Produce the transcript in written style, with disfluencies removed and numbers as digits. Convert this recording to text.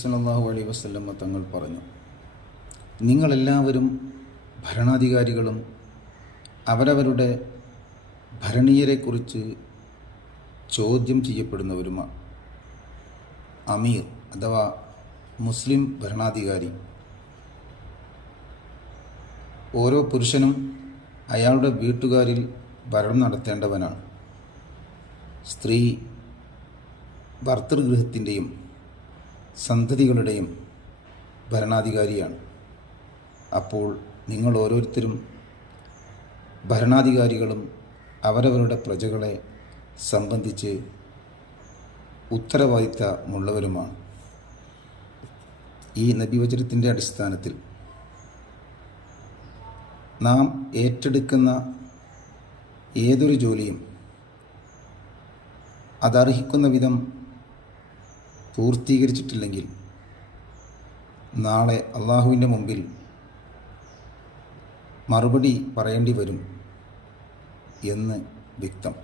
സല്ലല്ലാഹു അലൈഹി വസല്ലം തങ്ങൾ പറഞ്ഞു, നിങ്ങളെല്ലാവരും ഭരണാധികാരികളും അവരവരുടെ ഭരണീയരെക്കുറിച്ച് ചോദ്യം ചെയ്യപ്പെടുന്നവരുമാണ്. അമീർ അഥവാ മുസ്ലിം ഭരണാധികാരി ഓരോ പുരുഷനും അയാളുടെ വീട്ടുകാരിൽ ഭരണം നടത്തേണ്ടവനാണ്. സ്ത്രീ ഭർതൃഗൃഹത്തിൻ്റെയും സന്തതികളുടെയും ഭരണാധികാരിയാണ്. അപ്പോൾ നിങ്ങൾ ഓരോരുത്തരും ഭരണാധികാരികളും അവരവരുടെ പ്രജകളെ സംബന്ധിച്ച് ഉത്തരവാദിത്തമുള്ളവരുമാണ്. ഈ നബിവചനത്തിൻ്റെ അടിസ്ഥാനത്തിൽ നാം ഏറ്റെടുക്കുന്ന ഏതൊരു ജോലിയും അതർഹിക്കുന്ന വിധം പൂർത്തീകരിച്ചിട്ടില്ലെങ്കിൽ നാളെ അള്ളാഹുവിൻ്റെ മുമ്പിൽ മറുപടി പറയേണ്ടി വരും എന്ന് വ്യക്തം.